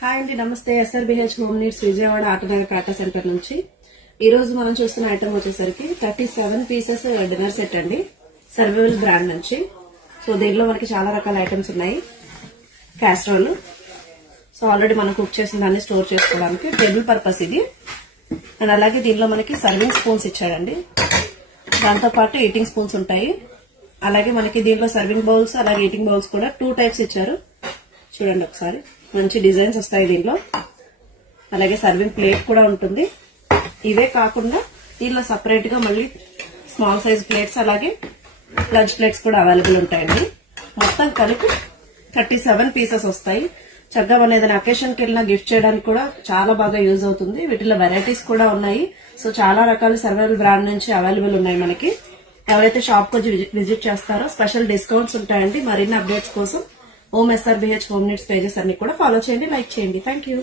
Hi అండి, నమస్తే. SRBH home needs Vijayawada Autonagar కాటా సెంటర్ నుంచి ఈ రోజు మనం చూస్తున్న ఐటమ్ వచ్చేసరికి 37 పీసెస్ డిన్నర్ సెట్ అండి, సర్వైవల్ బ్రాండ్ నుంచి. సో దీనిలో మనకి చాలా రకాల ఐటమ్స్ ఉన్నాయి. క్యాస్ట్రోల్, సో ఆల్రెడీ మనం కుక్ చేసిన దాన్ని స్టోర్ చేసుకోవడానికి టేబుల్ పర్పస్ ఇది. అండ్ అలాగే దీనిలో మనకి సర్వింగ్ స్పూన్స్ ఇచ్చాడండి, దాంతో పాటు ఈటింగ్ స్పూన్స్ ఉంటాయి. అలాగే మనకి దీనిలో సర్వింగ్ బౌల్స్ అలాగే ఈటింగ్ బౌల్స్ కూడా 2 టైప్స్ ఇచ్చారు. చూడండి ఒకసారి, మంచి డిజైన్స్ వస్తాయి దీనిలో. అలాగే సర్వింగ్ ప్లేట్ కూడా ఉంటుంది. ఇవే కాకుండా దీనిలో సపరేట్ గా మళ్ళీ స్మాల్ సైజ్ ప్లేట్స్ అలాగే లంచ్ ప్లేట్స్ కూడా అవైలబుల్ ఉంటాయండి. మొత్తం కలిపి 37 పీసెస్ వస్తాయి. చక్కగా మన ఏదైనా అకేషన్ కి వెళ్ళినా గిఫ్ట్ చేయడానికి కూడా చాలా బాగా యూజ్ అవుతుంది. వీటిలో వెరైటీస్ కూడా ఉన్నాయి. సో చాలా రకాల సర్వైవల్ బ్రాండ్ నుంచి అవైలబుల్ ఉన్నాయి మనకి. ఎవరైతే షాప్ కు విజిట్ చేస్తారో స్పెషల్ డిస్కౌంట్స్ ఉంటాయండి. మరిన్ని అప్డేట్స్ కోసం SRBH హోమ్ నీడ్స్ పేజెస్ అన్ని కూడా ఫాలో చేయండి, లైక్ చేయండి. Thank you.